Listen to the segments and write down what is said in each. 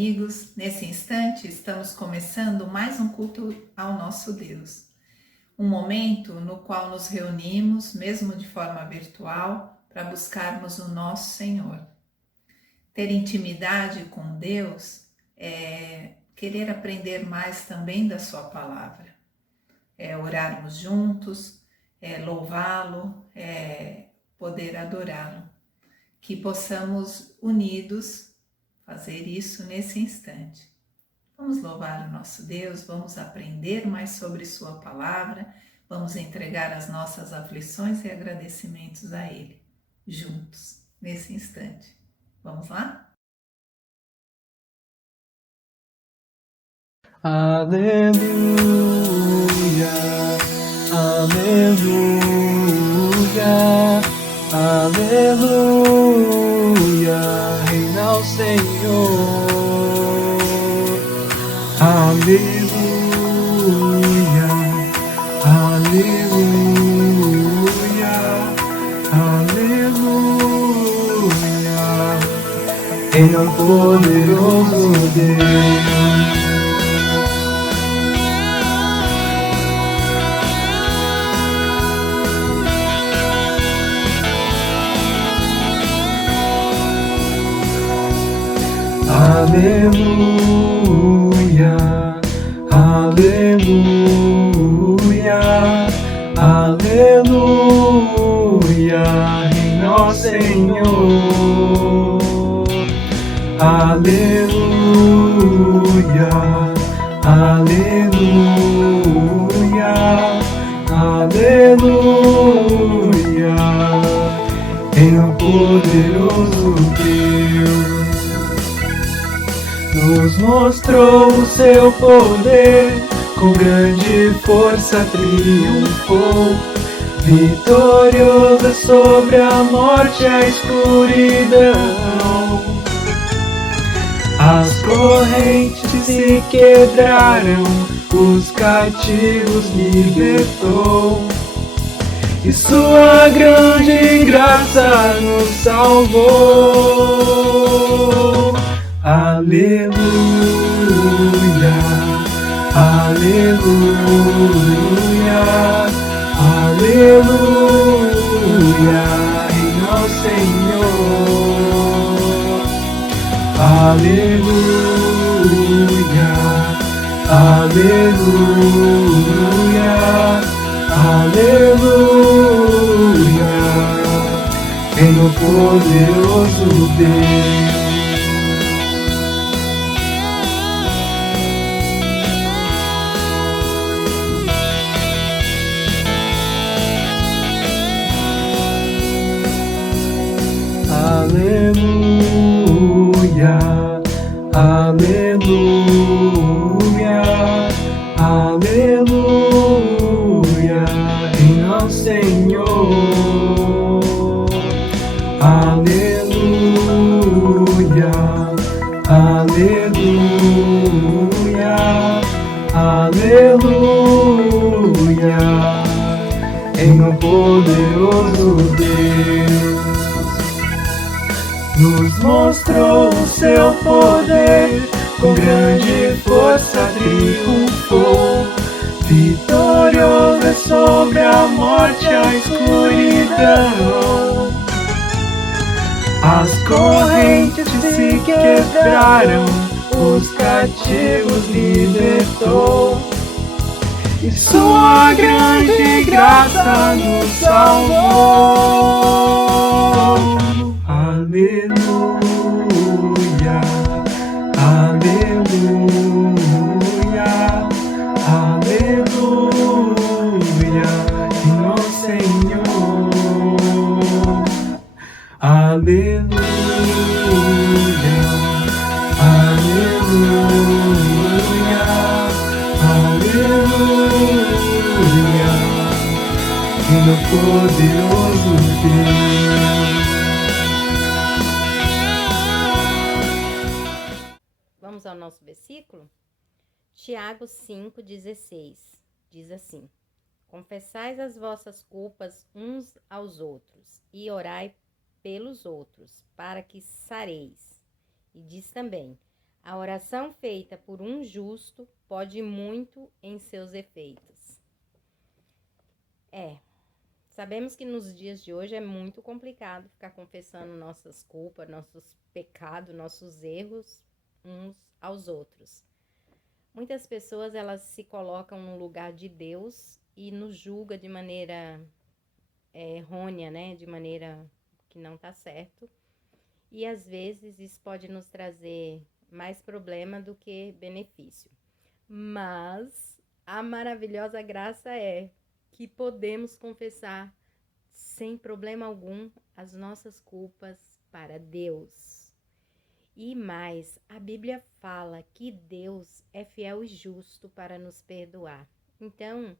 amigos. Nesse instante, estamos começando mais um culto ao nosso Deus. Um momento no qual nos reunimos, mesmo de forma virtual, para buscarmos o nosso Senhor. Ter intimidade com Deus é querer aprender mais também da sua palavra. É orarmos juntos, é louvá-lo, é poder adorá-lo. Que possamos unidos fazer isso nesse instante. Vamos louvar o nosso Deus, vamos aprender mais sobre sua palavra, vamos entregar as nossas aflições e agradecimentos a Ele, juntos, nesse instante. Vamos lá? Aleluia, aleluia, aleluia, reina o Senhor. Aleluia, aleluia, aleluia, em o poderoso Deus. Aleluia, aleluia, aleluia, reina o Senhor. Aleluia, aleluia, aleluia, em o poderoso Deus. Nos mostrou o seu poder, com grande força triunfou, vitoriosa sobre a morte e a escuridão. As correntes se quebraram, os cativos libertou, e sua grande graça nos salvou. Aleluia, aleluia, aleluia, reina o Senhor. Aleluia, aleluia, aleluia, em o poderoso Deus. Aleluia, aleluia, aleluia, em o Senhor. Aleluia, aleluia, aleluia, em o poderoso Deus. Nos mostrou o seu poder, com grande força triunfou, vitoriosa sobre a morte e a escuridão. As correntes se quebraram, os cativos libertou, e sua grande graça nos salvou. Aleluia, aleluia, aleluia, em o Senhor. Aleluia, aleluia, aleluia, em o poderoso Deus. Vamos ao nosso versículo? Tiago 5,16 diz assim: confessais as vossas culpas uns aos outros e orai pelos outros, para que sareis. E diz também: A oração feita por um justo pode muito em seus efeitos. Sabemos que nos dias de hoje é muito complicado ficar confessando nossas culpas, nossos pecados, nossos erros uns aos outros. Muitas pessoas, elas se colocam no lugar de Deus e nos julga de maneira errônea, né? De maneira que não tá certo. E às vezes isso pode nos trazer mais problema do que benefício. Mas a maravilhosa graça é que podemos confessar sem problema algum as nossas culpas para Deus. E mais, a Bíblia fala que Deus é fiel e justo para nos perdoar. Então,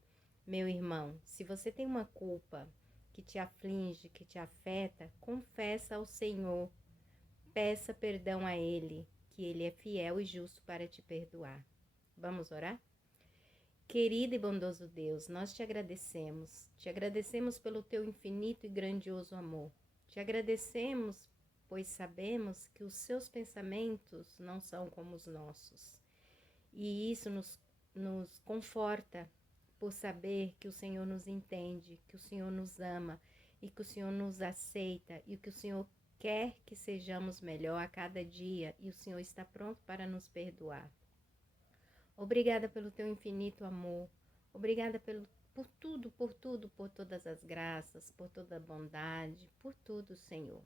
meu irmão, se você tem uma culpa que te aflige, que te afeta, confessa ao Senhor, peça perdão a Ele, que Ele é fiel e justo para te perdoar. Vamos orar? Querido e bondoso Deus, nós te agradecemos pelo teu infinito e grandioso amor. Te agradecemos, pois sabemos que os seus pensamentos não são como os nossos. E isso nos conforta por saber que o Senhor nos entende, que o Senhor nos ama e que o Senhor nos aceita e que o Senhor quer que sejamos melhor a cada dia e o Senhor está pronto para nos perdoar. Obrigada pelo teu infinito amor, obrigada por tudo, por todas as graças, por toda a bondade, por tudo, Senhor.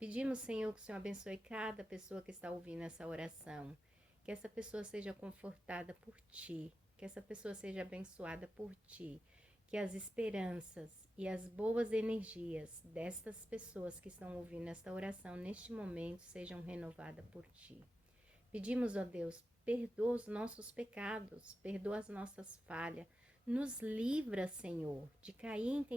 Pedimos, Senhor, que o Senhor abençoe cada pessoa que está ouvindo essa oração, que essa pessoa seja confortada por Ti, que essa pessoa seja abençoada por Ti, que as esperanças e as boas energias destas pessoas que estão ouvindo esta oração neste momento sejam renovadas por Ti. Pedimos, ó Deus, perdoa os nossos pecados, perdoa as nossas falhas, nos livra, Senhor, de cair em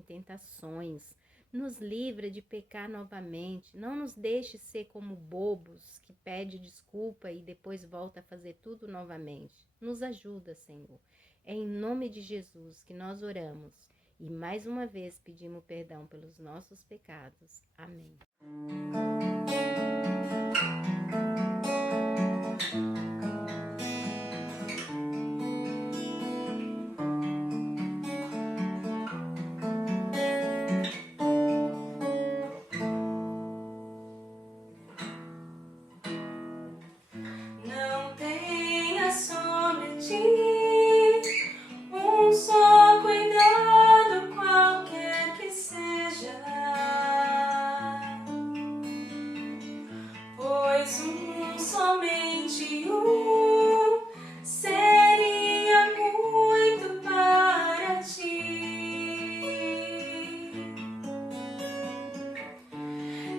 tentações, nos livra de pecar novamente, não nos deixe ser como bobos que pede desculpa e depois volta a fazer tudo novamente. Nos ajuda, Senhor. É em nome de Jesus que nós oramos e mais uma vez pedimos perdão pelos nossos pecados. Amém. Não tenha sobre ti um só cuidado, qualquer que seja, pois somente seria muito para ti.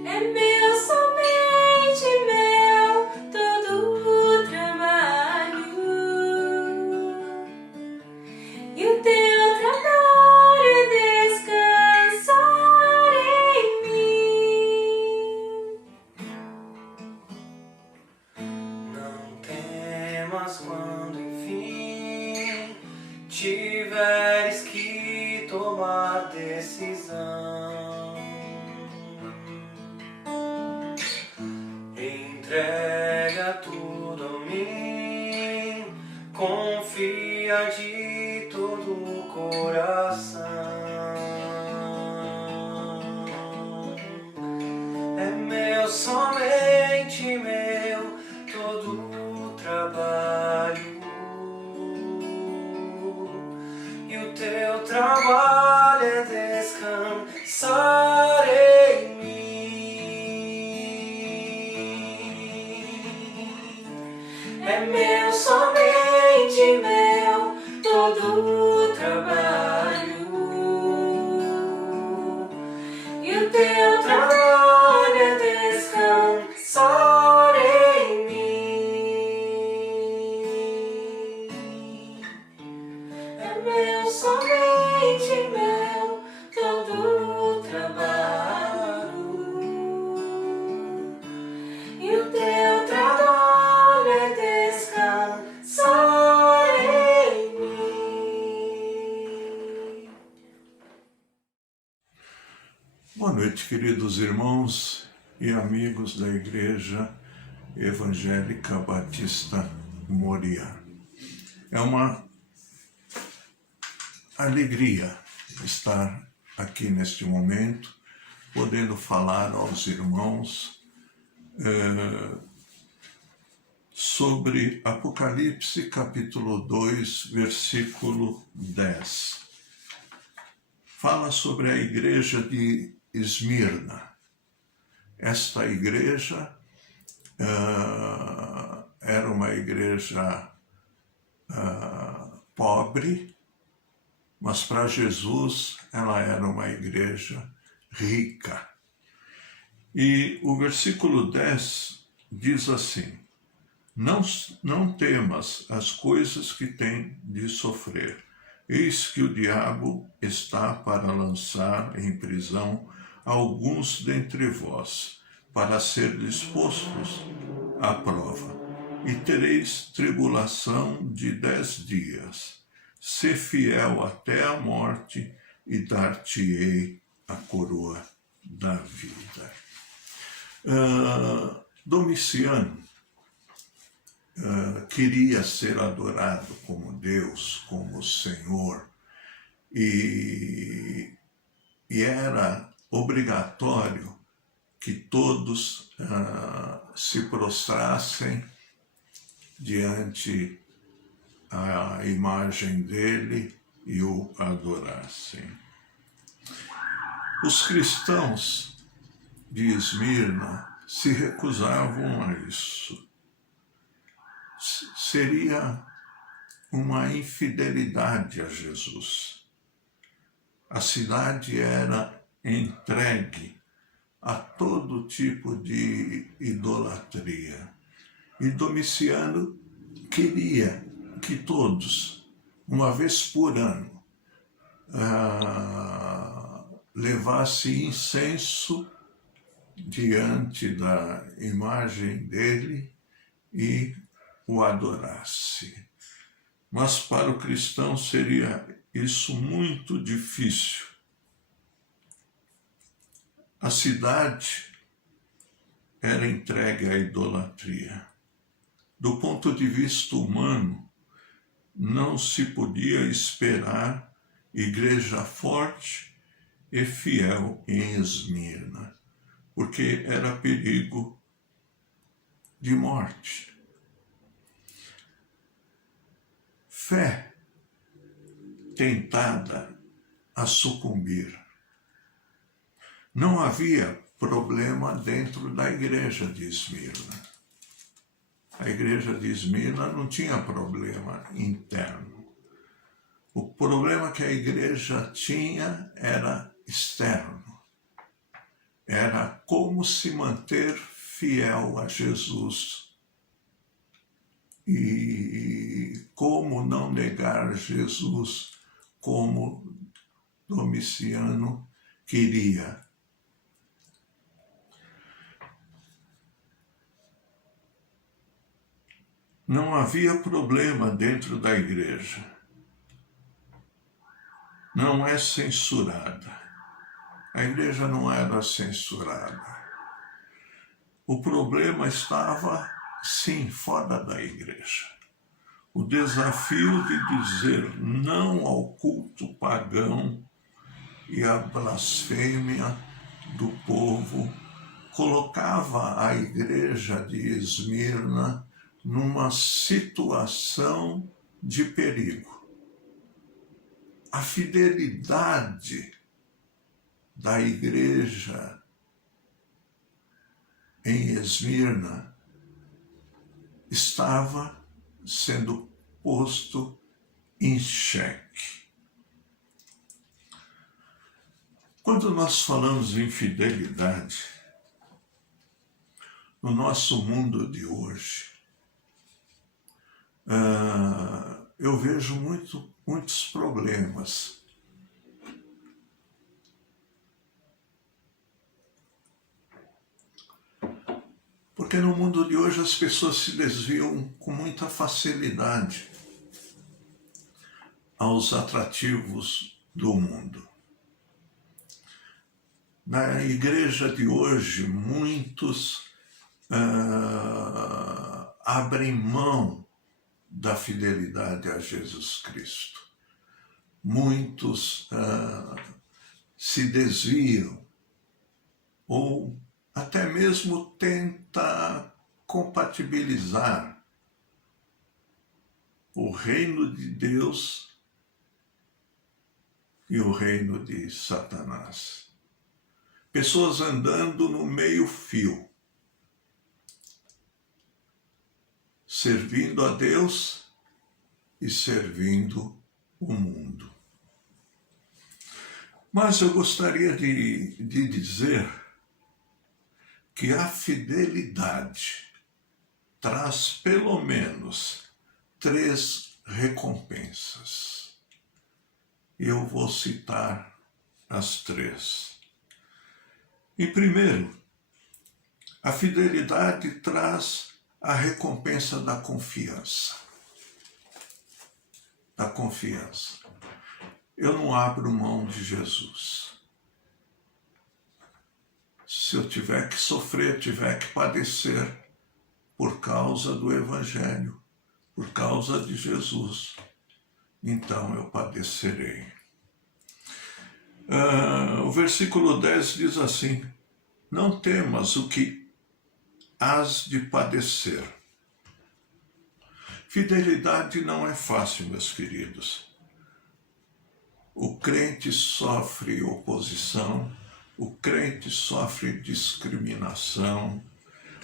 É meu, somente meu, todo o trabalho, e o teu trabalho é descansar em mim. Não temas quando enfim tiveres que tomar decisão. Entrega tudo a mim, confia de todo o coração. É meu, somente meu, todo o trabalho, e o teu trabalho é descansar em mim. É meu, somente meu, todo o trabalho, e o teu trabalho é descansar em mim. É meu, somente meu, todo o trabalho, e o teu trabalho é descansar em mim. Boa noite, queridos irmãos e amigos da Igreja Evangélica Batista Moriá. É uma alegria estar aqui neste momento, podendo falar aos irmãos sobre Apocalipse capítulo 2, versículo 10. Fala sobre a igreja de Esmirna. Esta igreja era uma igreja pobre, mas para Jesus ela era uma igreja rica. E o versículo 10 diz assim: Não temas as coisas que tem de sofrer. Eis que o diabo está para lançar em prisão alguns dentre vós, para ser dispostos à prova. E tereis tribulação de 10 dias. Sê fiel até a morte, e dar-te-ei a coroa da vida. Domiciano queria ser adorado como Deus, como Senhor, e era obrigatório que todos se prostrassem diante a imagem dele e o adorassem. Os cristãos de Esmirna se recusavam a isso. Seria uma infidelidade a Jesus. A cidade era entregue a todo tipo de idolatria. E Domiciano queria que todos, uma vez por ano, levasse incenso diante da imagem dele e o adorasse. Mas para o cristão seria isso muito difícil. A cidade era entregue à idolatria. Do ponto de vista humano, não se podia esperar igreja forte e fiel em Esmirna, porque era perigo de morte. Fé tentada a sucumbir. Não havia problema dentro da igreja de Esmirna. A igreja de Esmirna não tinha problema interno. O problema que a igreja tinha era externo. Era como se manter fiel a Jesus e como não negar Jesus como Domiciano queria. Não havia problema dentro da igreja. Não é censurada. A igreja não era censurada. O problema estava, sim, fora da igreja. O desafio de dizer não ao culto pagão e à blasfêmia do povo colocava a igreja de Esmirna numa situação de perigo. A fidelidade da igreja em Esmirna estava sendo posto em xeque. Quando nós falamos em fidelidade, no nosso mundo de hoje, eu vejo muitos problemas. Porque no mundo de hoje as pessoas se desviam com muita facilidade aos atrativos do mundo. Na igreja de hoje, muitos abrem mão da fidelidade a Jesus Cristo. Muitos se desviam ou até mesmo tentam compatibilizar o reino de Deus e o reino de Satanás. Pessoas andando no meio-fio, servindo a Deus e servindo o mundo. Mas eu gostaria de dizer que a fidelidade traz pelo menos 3 recompensas. Eu vou citar as 3. Em primeiro, a fidelidade traz a recompensa da confiança. Da confiança. Eu não abro mão de Jesus. Se eu tiver que sofrer, tiver que padecer por causa do Evangelho, por causa de Jesus, então eu padecerei. O versículo 10 diz assim: não temas o que hás de padecer. Fidelidade não é fácil, meus queridos. O crente sofre oposição, o crente sofre discriminação,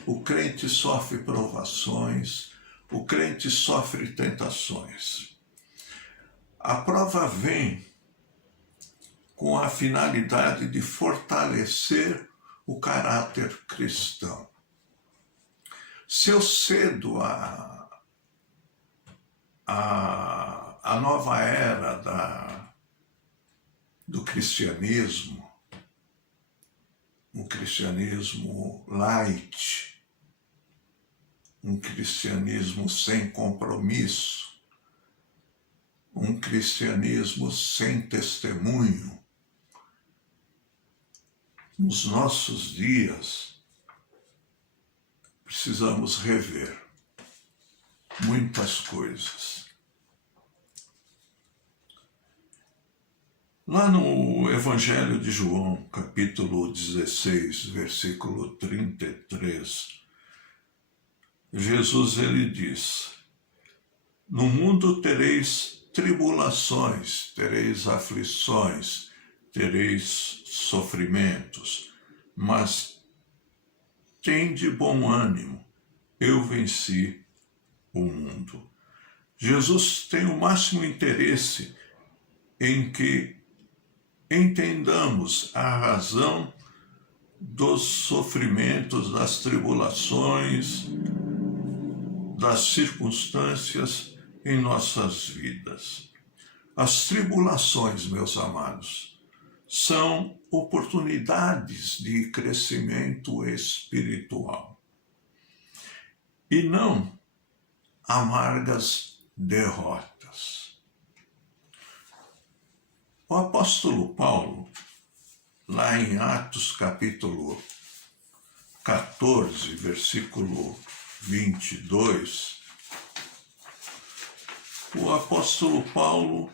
o crente sofre provações, o crente sofre tentações. A prova vem com a finalidade de fortalecer o caráter cristão. Se eu cedo a nova era do cristianismo, um cristianismo light, um cristianismo sem compromisso, um cristianismo sem testemunho. Nos nossos dias, precisamos rever muitas coisas. Lá no Evangelho de João, capítulo 16, versículo 33, Jesus ele diz: no mundo tereis tribulações, tereis aflições, tereis sofrimentos, mas tende bom ânimo, eu venci o mundo. Jesus tem o máximo interesse em que entendamos a razão dos sofrimentos, das tribulações, das circunstâncias em nossas vidas. As tribulações, meus amados, são oportunidades de crescimento espiritual e não amargas derrotas. O apóstolo Paulo, lá em Atos capítulo 14, versículo 22, o apóstolo Paulo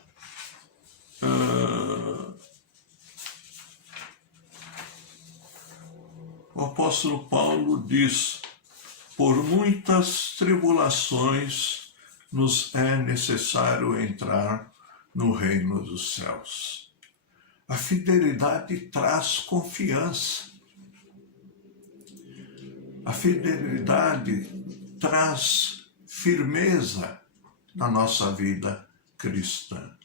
diz: por muitas tribulações nos é necessário entrar no reino dos céus. A fidelidade traz confiança. A fidelidade traz firmeza na nossa vida cristã.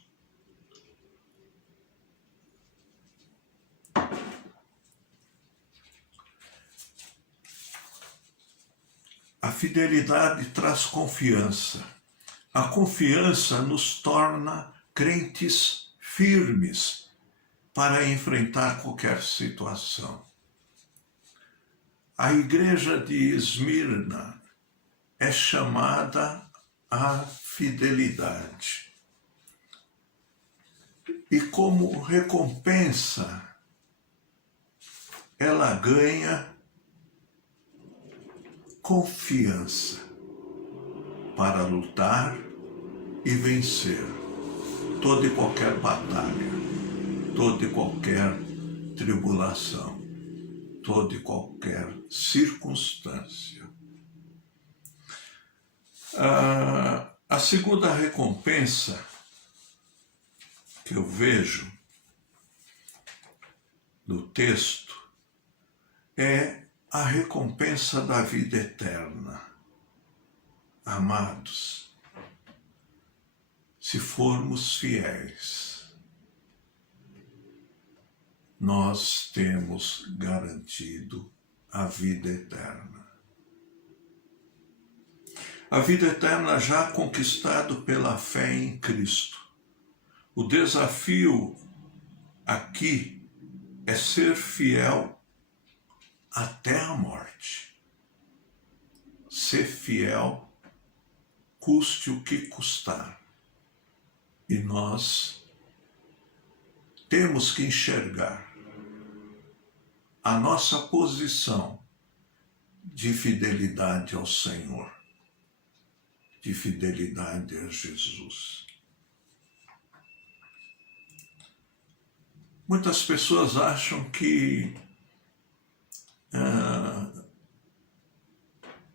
A fidelidade traz confiança. A confiança nos torna crentes firmes para enfrentar qualquer situação. A igreja de Esmirna é chamada à fidelidade. E como recompensa, ela ganha confiança para lutar e vencer toda e qualquer batalha, toda e qualquer tribulação, toda e qualquer circunstância. A segunda recompensa que eu vejo no texto é a recompensa da vida eterna. Amados, se formos fiéis, nós temos garantido a vida eterna. A vida eterna já conquistado pela fé em Cristo. O desafio aqui é ser fiel até a morte. Ser fiel, custe o que custar. E nós temos que enxergar a nossa posição de fidelidade ao Senhor, de fidelidade a Jesus. Muitas pessoas acham que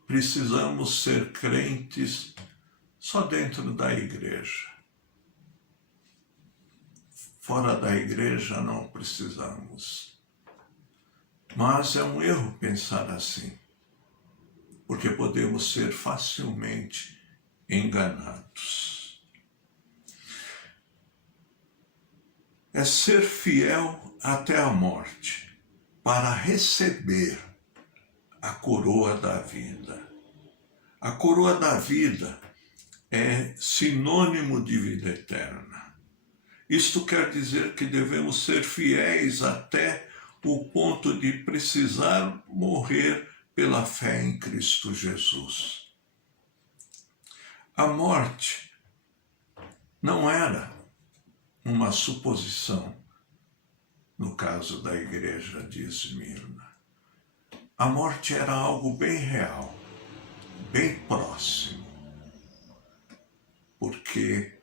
precisamos ser crentes só dentro da igreja. Fora da igreja não precisamos. Mas é um erro pensar assim, porque podemos ser facilmente enganados. É ser fiel até a morte para receber a coroa da vida. A coroa da vida é sinônimo de vida eterna. Isto quer dizer que devemos ser fiéis até o ponto de precisar morrer pela fé em Cristo Jesus. A morte não era uma suposição no caso da igreja de Esmirna. A morte era algo bem real, bem próximo, porque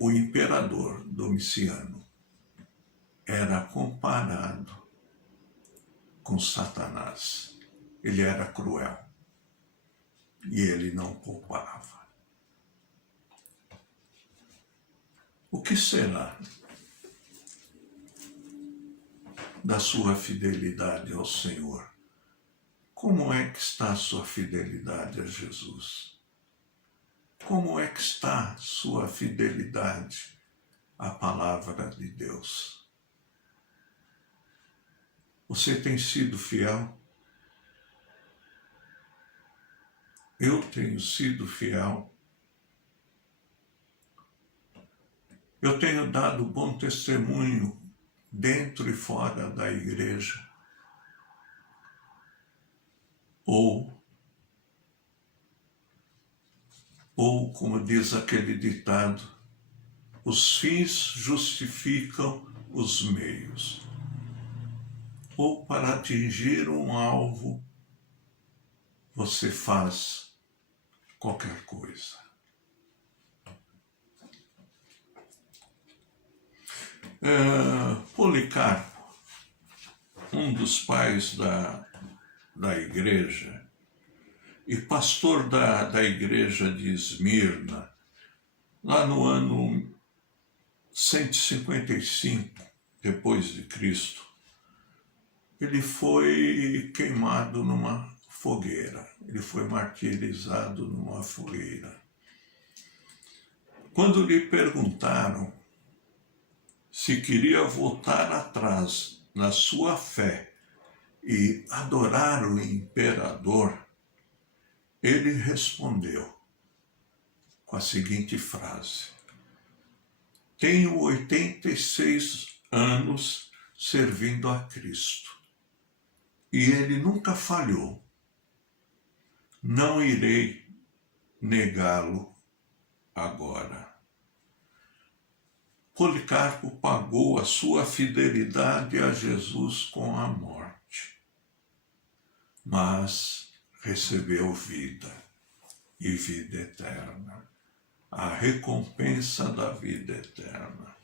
o imperador Domiciano era comparado com Satanás. Ele era cruel e ele não poupava. O que será da sua fidelidade ao Senhor? Como é que está a sua fidelidade a Jesus? Como é que está a sua fidelidade à palavra de Deus? Você tem sido fiel? Eu tenho sido fiel. Eu tenho dado bom testemunho dentro e fora da igreja. Ou como diz aquele ditado, os fins justificam os meios. Ou para atingir um alvo, você faz qualquer coisa. Policarpo, um dos pais da igreja e pastor da igreja de Esmirna, lá no ano 155 depois de Cristo, ele foi queimado numa fogueira, ele foi martirizado numa fogueira. Quando lhe perguntaram se queria voltar atrás na sua fé e adorar o imperador, ele respondeu com a seguinte frase: tenho 86 anos servindo a Cristo e ele nunca falhou. Não irei negá-lo agora. Policarpo pagou a sua fidelidade a Jesus com a morte. mas recebeu vida e vida eterna, a recompensa da vida eterna.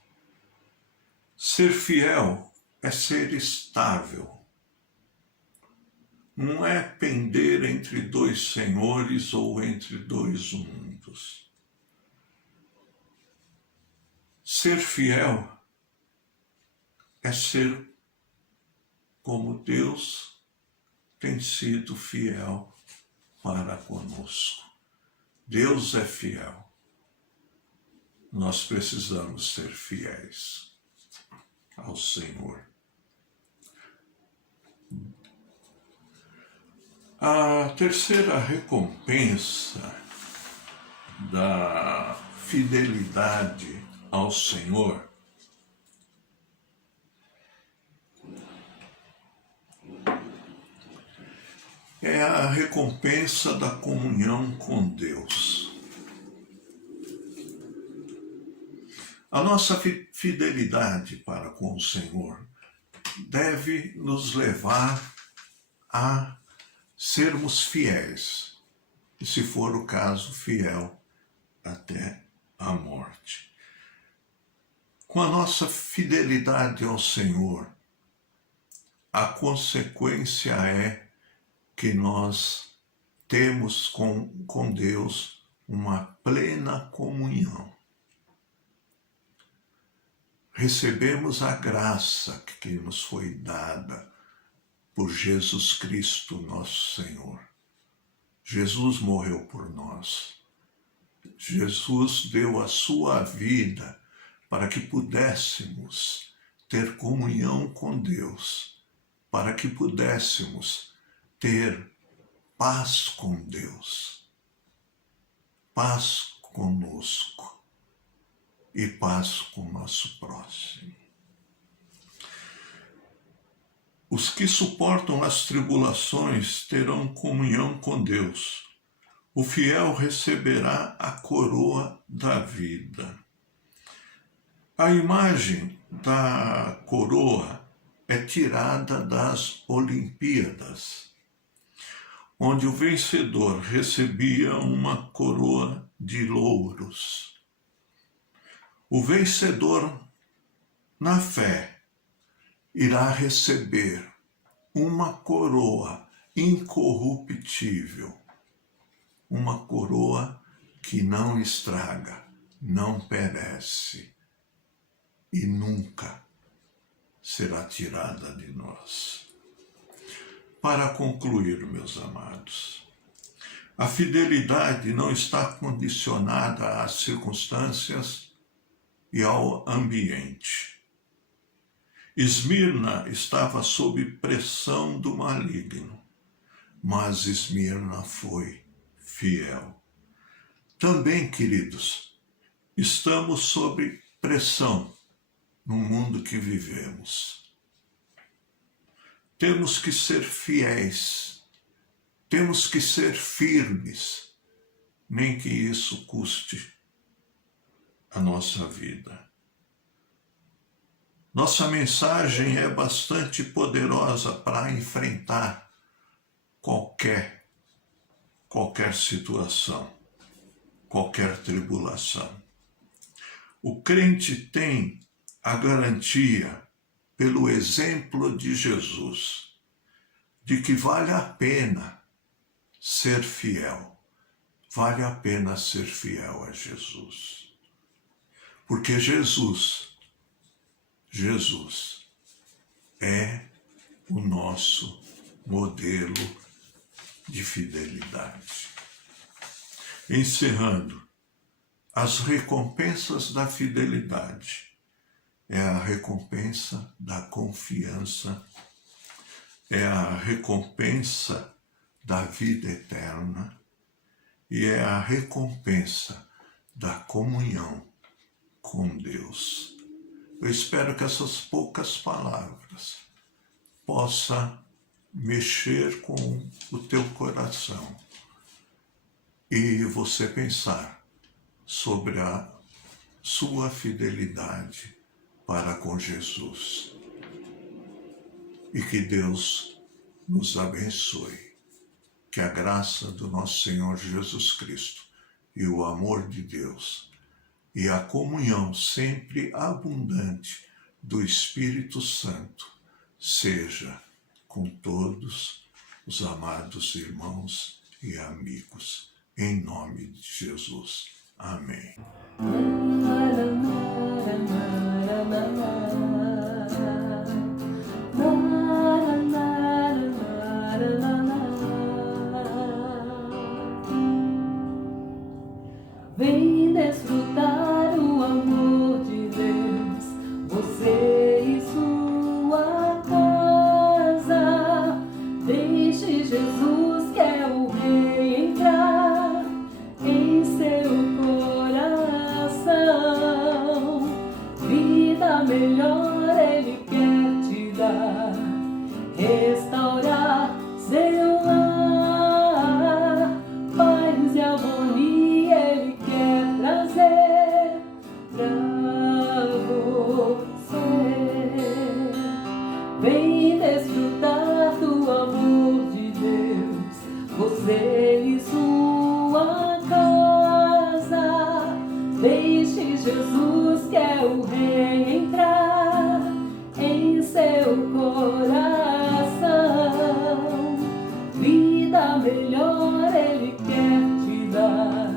Ser fiel é ser estável. Não é pender entre dois senhores ou entre dois mundos. Ser fiel é ser como Deus tem sido fiel para conosco. Deus é fiel. Nós precisamos ser fiéis ao Senhor. A terceira recompensa da fidelidade ao Senhor é a recompensa da comunhão com Deus. A nossa fidelidade para com o Senhor deve nos levar a sermos fiéis, e se for o caso, fiel até a morte. Com a nossa fidelidade ao Senhor, a consequência é que nós temos com Deus uma plena comunhão. Recebemos a graça que nos foi dada por Jesus Cristo, nosso Senhor. Jesus morreu por nós. Jesus deu a sua vida para que pudéssemos ter comunhão com Deus, para que pudéssemos ter paz com Deus, paz conosco e paz com o nosso próximo. Os que suportam as tribulações terão comunhão com Deus. O fiel receberá a coroa da vida. A imagem da coroa é tirada das Olimpíadas, onde o vencedor recebia uma coroa de louros. O vencedor, na fé, irá receber uma coroa incorruptível, uma coroa que não estraga, não perece e nunca será tirada de nós. Para concluir, meus amados, a fidelidade não está condicionada às circunstâncias e ao ambiente. Esmirna estava sob pressão do maligno, mas Esmirna foi fiel. Também, queridos, estamos sob pressão no mundo que vivemos. Temos que ser fiéis, temos que ser firmes, nem que isso custe a nossa vida. Nossa mensagem é bastante poderosa para enfrentar qualquer situação, qualquer tribulação. O crente tem a garantia, pelo exemplo de Jesus, de que vale a pena ser fiel. Vale a pena ser fiel a Jesus. Porque Jesus é o nosso modelo de fidelidade. Encerrando, as recompensas da fidelidade é a recompensa da confiança, é a recompensa da vida eterna e é a recompensa da comunhão com Deus. Eu espero que essas poucas palavras possam mexer com o teu coração e você pensar sobre a sua fidelidade para com Jesus. E que Deus nos abençoe. que a graça do nosso Senhor Jesus Cristo e o amor de Deus e a comunhão sempre abundante do Espírito Santo seja com todos os amados irmãos e amigos. Em nome de Jesus. Amém. Vem desfrutar o amor de Deus, você e sua casa. Deixe Jesus, que é o Rei, entrar em seu coração. Vida melhor Ele quer te dar, restaurar seu lar, paz e harmonia Ele quer trazer pra você. Vem desfrutar do amor de Deus, você e sua casa. Deixe Jesus, que é o Rei, entrar em seu coração. Vida melhor Ele quer te dar,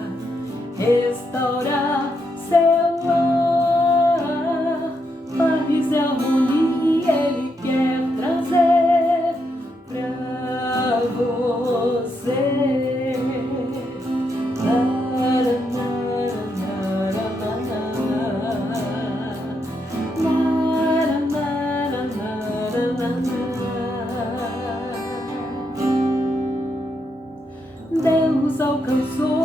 restaurar seu lar, paz e harmonia Ele quer trazer pra você. Deus alcançou